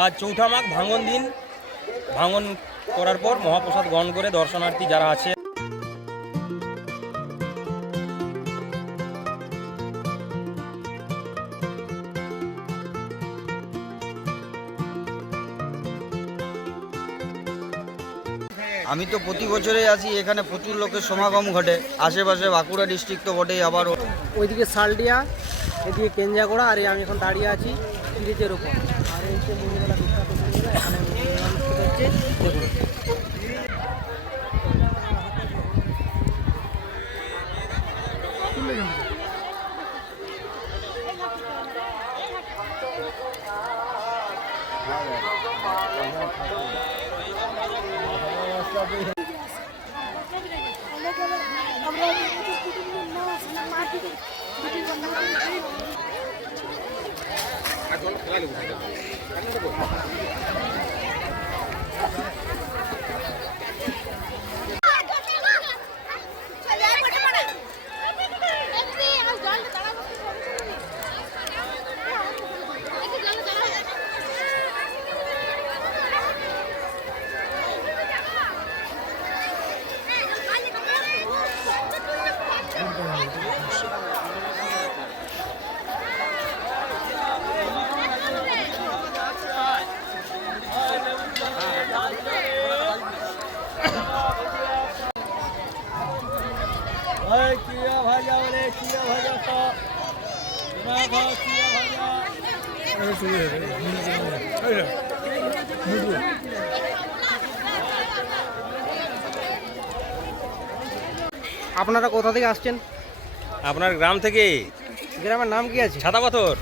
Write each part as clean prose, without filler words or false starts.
আজ চৌঠা মাঘ ভাঙন দিন। ভাঙন করার পর মহাপ্রসাদ গ্রহণ করে দর্শনার্থী যারা আছে আমি তো প্রতি বছরেই আছি, এখানে প্রচুর লোকের সমাগম ঘটে। আশেপাশে বাঁকুড়া ডিস্ট্রিক্ট তো বটেই, আবার ওইদিকে শালডিয়া, এদিকে কেঞ্জাগোড়া, আর আমি এখন দাঁড়িয়ে আছি ব্রিজের উপর। আর এই যে মুড়িমেলা, বিখ্যাত মুড়িমেলা, এখানে মুড়িমেলা অনুষ্ঠিত হচ্ছে। দেখুন আপনারা কোথা থেকে আসছেন? আপনার গ্রাম থেকে। গ্রামের নাম কি আছে? ছাতা পাথর।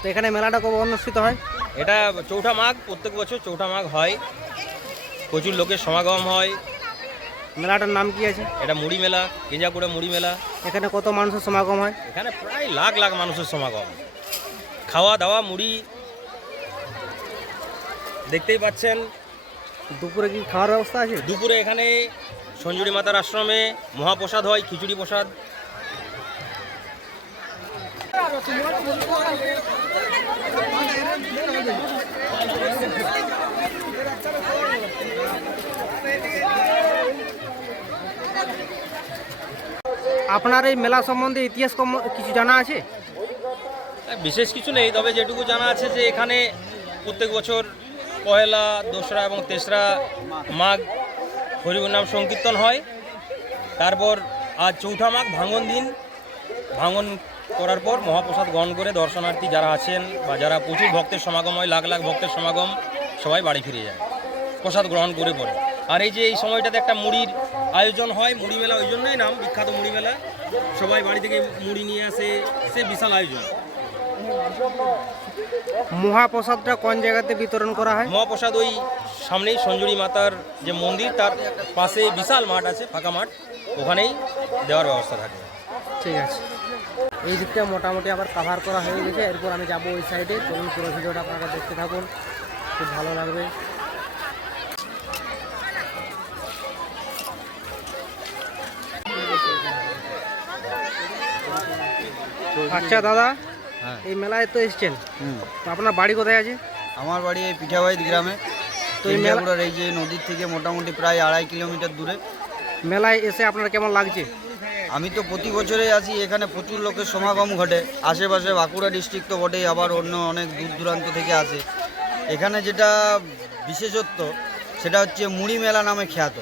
তো এখানে মেলাটা কবে অনুষ্ঠিত হয়? এটা চৌঠা মাঘ, প্রত্যেক বছর চৌঠা মাঘ হয়। প্রচুর লোকের সমাগম হয়। মেলাটার নাম কি আছে? এটা মুড়ি মেলা, কেঞ্জাকুড়া মুড়ি মেলা। এখানে কত মানুষের সমাগম হয়? এখানে প্রায় লাখ লাখ মানুষের সমাগম। খাওয়া দাওয়া মুড়ি দেখতেই পাচ্ছেন। দুপুরে কি খাওয়ার ব্যবস্থা আছে? দুপুরে এখানে সঞ্জুরি মাতার আশ্রমে মহাপ্রসাদ হয়, খিচুড়ি প্রসাদ। আপনার এই মেলা সম্বন্ধে ইতিহাস কিছু জানা আছে? বিশেষ কিছু নেই, তবে যেটুকু জানা আছে যে এখানে প্রত্যেক বছর পয়লা, দোসরা এবং তেসরা মাঘ হরিবর নাম সংকীর্তন হয়। তারপর আজ চৌঠা মাঘ ভাঙন দিন। ভাঙন করার পর মহাপ্রসাদ গ্রহণ করে দর্শনার্থী যারা আছেন বা যারা প্রচুর ভক্তের সমাগম হয়, লাখ লাখ ভক্তের সমাগম, সবাই বাড়ি ফিরে যায় প্রসাদ গ্রহণ করে পরে। আর এই যে এই সময়টাতে একটা মুড়ির আয়োজন হয়, মুড়ি মেলা, ওই জন্যই নাম বিখ্যাত মুড়ি মেলা। সবাই বাড়ি থেকে মুড়ি নিয়ে আসে, সে বিশাল আয়োজন। মহাপ্রসাদটা কোন জায়গাতে বিতরণ করা হয়? মহাপ্রসাদ ওই সামনেই সঞ্জুরি মাতার যে মন্দির, তার পাশে বিশাল মাঠ আছে, ফাঁকা মাঠ, ওখানেই দেওয়ার ব্যবস্থা থাকে। ঠিক আছে, এই দিকটা মোটামুটি আবার কাভার করা হয়ে গেছে। এরপর আমি যাবো ওই সাইডে। চলুন পুরো ভিডিওটা আপনারা দেখতে থাকুন, খুব ভালো লাগবে। আচ্ছা দাদা, হ্যাঁ, এই মেলায় তো এসছেন, তো আপনার বাড়ি কোথায় আছে? আমার বাড়ি এই পিঠাবাইদ গ্রামে। তো এই মেলা, এই যে নদীর থেকে মোটামুটি প্রায় 2.5 কিলোমিটার দূরে। মেলায় এসে আপনার কেমন লাগছে? আমি তো প্রতি বছরেই আছি, এখানে প্রচুর লোকের সমাগম ঘটে। আশেপাশে বাঁকুড়া ডিস্ট্রিক্ট তো বটেই, আবার অন্য অনেক দূর দূরান্ত থেকে আসে। এখানে যেটা বিশেষত্ব সেটা হচ্ছে মুড়ি মেলা নামে খ্যাত।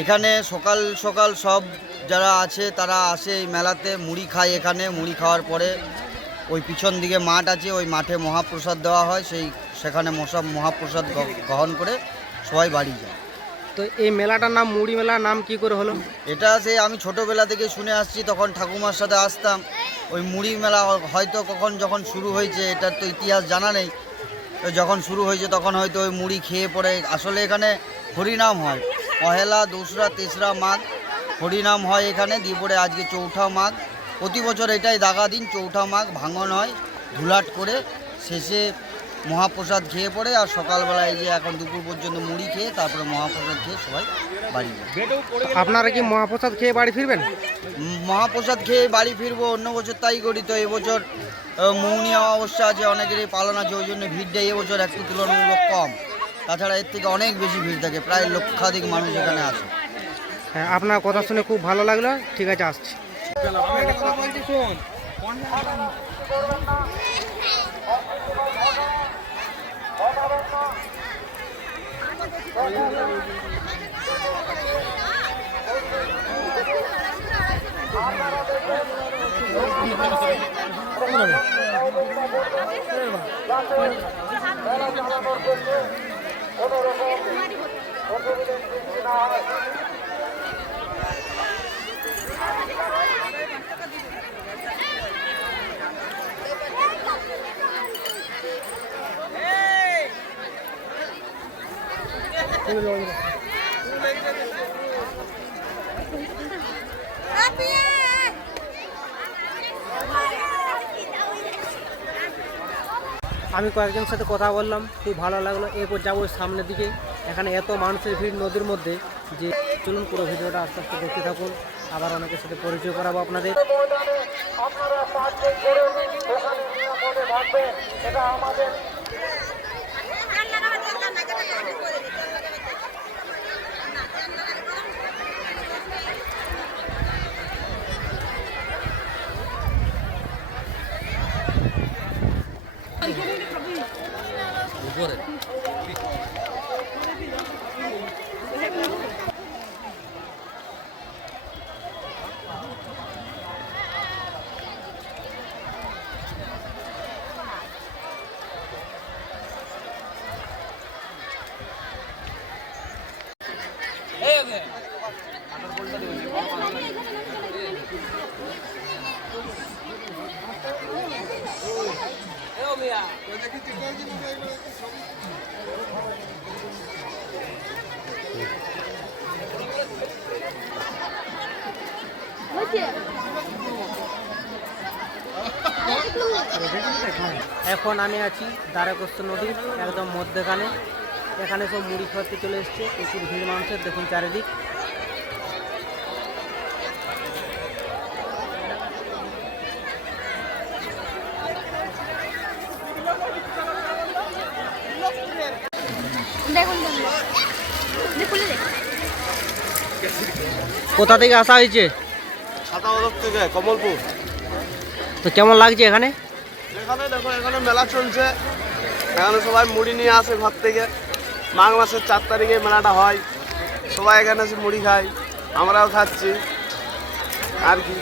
এখানে সকাল সকাল সব যারা আছে তারা আসে এই মেলাতে, মুড়ি খায়। এখানে মুড়ি খাওয়ার পরে ওই পিছন দিকে মাঠ আছে, ওই মাঠে মহাপ্রসাদ দেওয়া হয়। সেখানে মহাপ্রসাদ গ্রহণ করে সবাই বাড়ি যায়। তো এই মেলাটার নাম মুড়ি মেলা নাম কি করে হলো? এটা আমি ছোটোবেলা থেকে শুনে আসছি, তখন ঠাকুমার সাথে আসতাম। ওই মুড়ি মেলা হয়তো যখন শুরু হয়েছে, এটার তো ইতিহাস জানা নেই। তো যখন শুরু হয়েছে তখন হয়তো ওই মুড়ি খেয়ে পরে। আসলে এখানে হরিনাম হয় পহেলা, দোসরা, তেসরা মাঘ হরিনাম হয় এখানে। দিয়ে পরে আজকে চৌঠা মাঘ, প্রতি বছর এটাই দাগা দিন। চৌঠা মাঘ ভাঙন হয় ধুলাট করে, শেষে মহাপ্রসাদ খেয়ে পড়ে, আর সকালবেলায় যে এখন দুপুর পর্যন্ত মুড়ি খেয়ে তারপরে মহাপ্রসাদ খেয়ে সবাই বাড়ি যায়। আপনারা কি মহাপ্রসাদ খেয়ে বাড়ি ফিরবেন? মহাপ্রসাদ খেয়ে বাড়ি ফিরবো, অন্য বছর তাই করি। তো এবছর মৌনী অমাবস্যা আছে, অনেকেরই পালন আছে, ওই জন্য ভিড়টা এবছর একটু তুলনামূলক কম। তাছাড়া এর থেকে অনেক বেশি ভিড় থাকে, প্রায় লক্ষাধিক মানুষ এখানে আসে। হ্যাঁ, আপনার কথা শুনে খুব ভালো লাগলো। ঠিক আছে, আসছি। আমি কয়েকজনের সাথে কথা বললাম, খুব ভালো লাগলো। এরপর যাবো সামনের দিকে। এখানে এত মানুষের ভিড় নদীর মধ্যে যে চলুন পুরো ভিডিওটা আস্তে আস্তে দেখতে থাকুন। আবার অনেকের সাথে পরিচয় করাবো আপনাদের। এখন আমি আছি দ্বারকস্থ নদীর একদম মধ্যখানে। এখানে সব মুড়ি খাওয়াতে চলে এসছে, প্রচুর ভিড় মানুষের। দেখুন চারিদিক। কোথা থেকে আসা হয়েছে? ছাতাবরক থেকে, কমলপুর। তো কেমন লাগছে এখানে? এখানে দেখো, এখানে মেলা চলছে। এখানে সবাই মুড়ি নিয়ে আসে ঘর থেকে। মাঘ মাসের 4 তারিখে মেলাটা হয়। সবাই এখানে এসে মুড়ি খায়, আমরাও খাচ্ছি আর কি।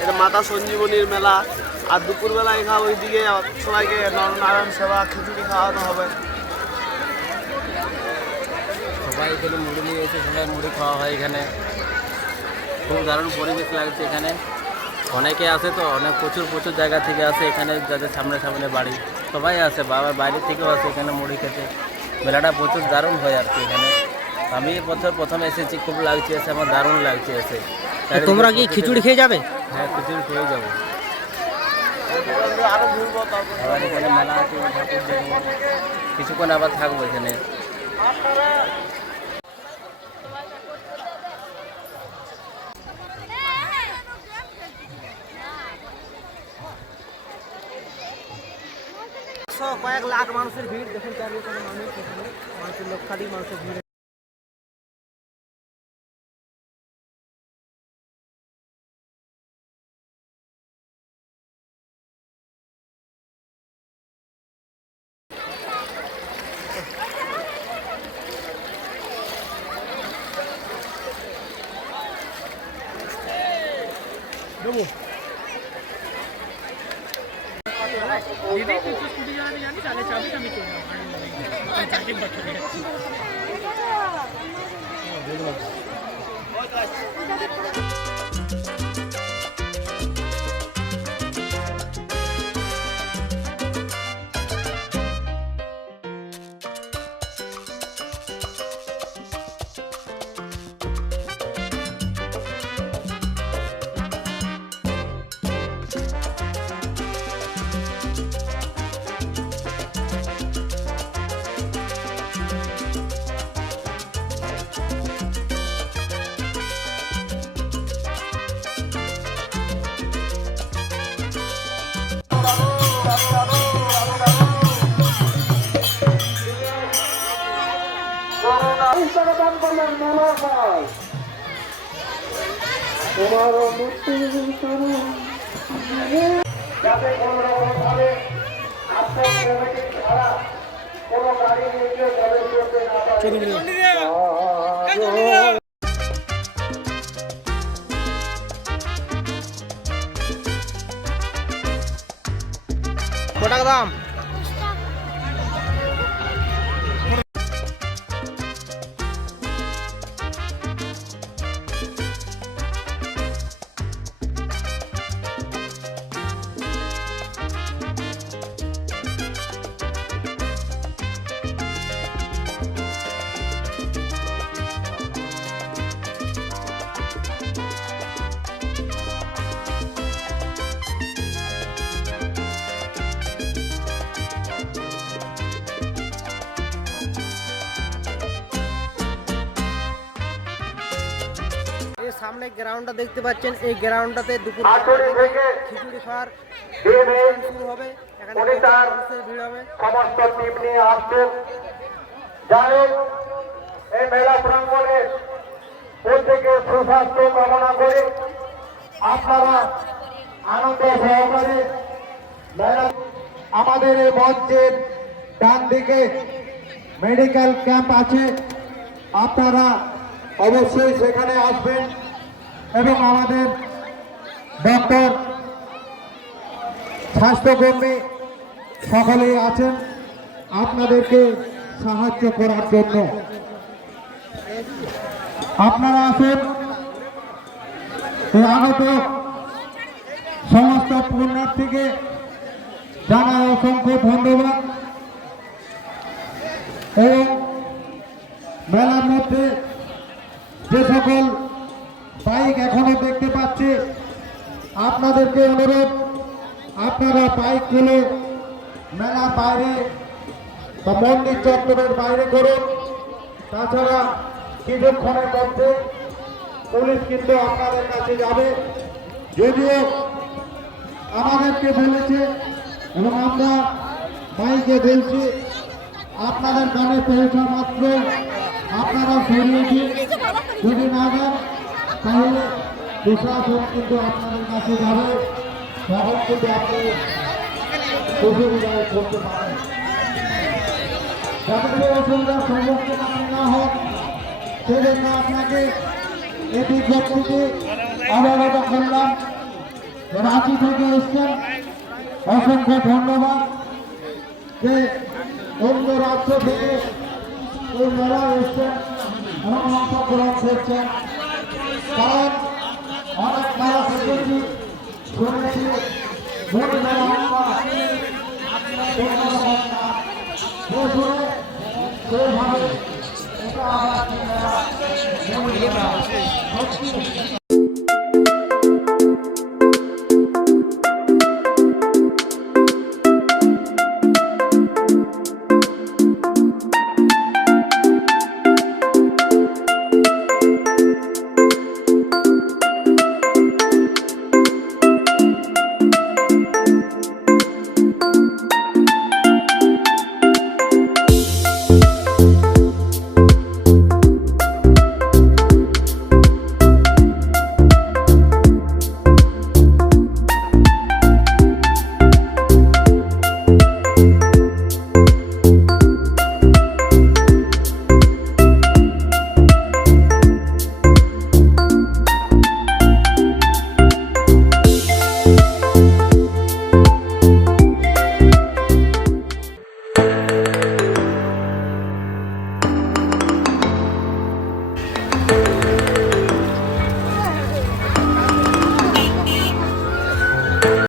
এটা মাতা সঞ্জীবনীর মেলা। আর দুপুরবেলা এখানে ওইদিকে সবাইকে নরনারায়ণ সেবা, খিচুড়ি খাওয়ানো হবে। সবাই এখানে মুড়ি নিয়ে এসে সবাই মুড়ি খাওয়া হয় এখানে। খুব দারুণ পরিবেশ লাগছে এখানে। অনেকে আসে, তো অনেক প্রচুর জায়গা থেকে আসে এখানে, যাদের সামনে সামনে বাড়ি সবাই আসে, বাবার বাইরে থেকেও আসে এখানে মুড়ি খেতে। মেলাটা প্রচুর দারুণ হয় আর কি এখানে। আমি বছর প্রথম এসেছি, খুব লাগছে এসে, আমার দারুণ লাগছে এসে। তোমরা কি খিচুড়ি খেয়ে যাবে? হ্যাঁ, খিচুড়ি খেয়ে যাবো। আরো ঘুরবো, তারপর আবার এখানে মেলা আছে, ঠাকুর দেখবো, কিছুক্ষণ আবার থাকবো এখানে। কয়েক লাখ মানুষের ভিড়। দেখুন চারিদিকে মানুষ, এখানে মানুষের লক্ষাধিক মানুষের ভিড়। দান করলেন মেলা ভাই তোমারও মৃত্যু যাতে কোনো রকম ভাবে আপনার কমিটি ছাড়া কোনো গাড়ি নিয়ে গিয়ে প্রবেশ করতে না পারে। কত দাম? এই সামনে গ্রাউন্ডটা দেখতে পাচ্ছেন, এই গ্রাউন্ডটাতে দুপুর খিচুড়ি খাওয়ার শুরু হবে। এখানে মানুষের ভিড় হবে। সমস্ত টিম নিয়ে আসছেন। যাই হোক, এই মেলা প্রাঙ্গণে প্রত্যেকে সুস্বাস্থ্য কামনা করে আপনারা আনন্দ সহকারে মেলা। আমাদের এই মঞ্চের ডান দিকে মেডিকেল ক্যাম্প আছে, আপনারা অবশ্যই সেখানে আসবেন এবং আমাদের ডক্টর স্বাস্থ্যকর্মী সকলেই আছেন আপনাদেরকে সাহায্য করার জন্য। আপনারা আসেন। আগত সমস্ত পুণ্যার্থীকে জানাই অসংখ্য ধন্যবাদ এবং মেলার মধ্যে যে সকল বাইক এখনো দেখতে পাচ্ছি, আপনাদেরকে অনুরোধ আপনারা বাইকগুলো মেলার বাইরে বা মন্দির চত্বরের বাইরে করুন। তাছাড়া কিছুক্ষণের মধ্যে পুলিশ কিন্তু আপনাদের কাছে যাবে, যদিও আমাদেরকে বলেছে এবং আমরা বাইকে বলছি আপনাদের কানে পৌঁছা মাত্র আপনারা সরিয়ে দিন। যদি না দেন তাহলে প্রশাসন কিন্তু আপনাদের কাছে যাবে, তখন কিন্তু আপনি অসুবিধায় করতে পারেন। যাতে অসুবিধার সম্মুখীন না হোক সেজন্য আপনাকে এই বিজ্ঞপ্তিটি অবগত করলাম। রাঁচি থেকে এসছেন, অসংখ্য ধন্যবাদ যে অন্য রাজ্য থেকে এই মেলায় এসছেন এবং অংশগ্রহণ করছেন। কারণ অনেক মেলা দেখেছি, শুনেছি, ভোট মেলা সেইভাবে এটা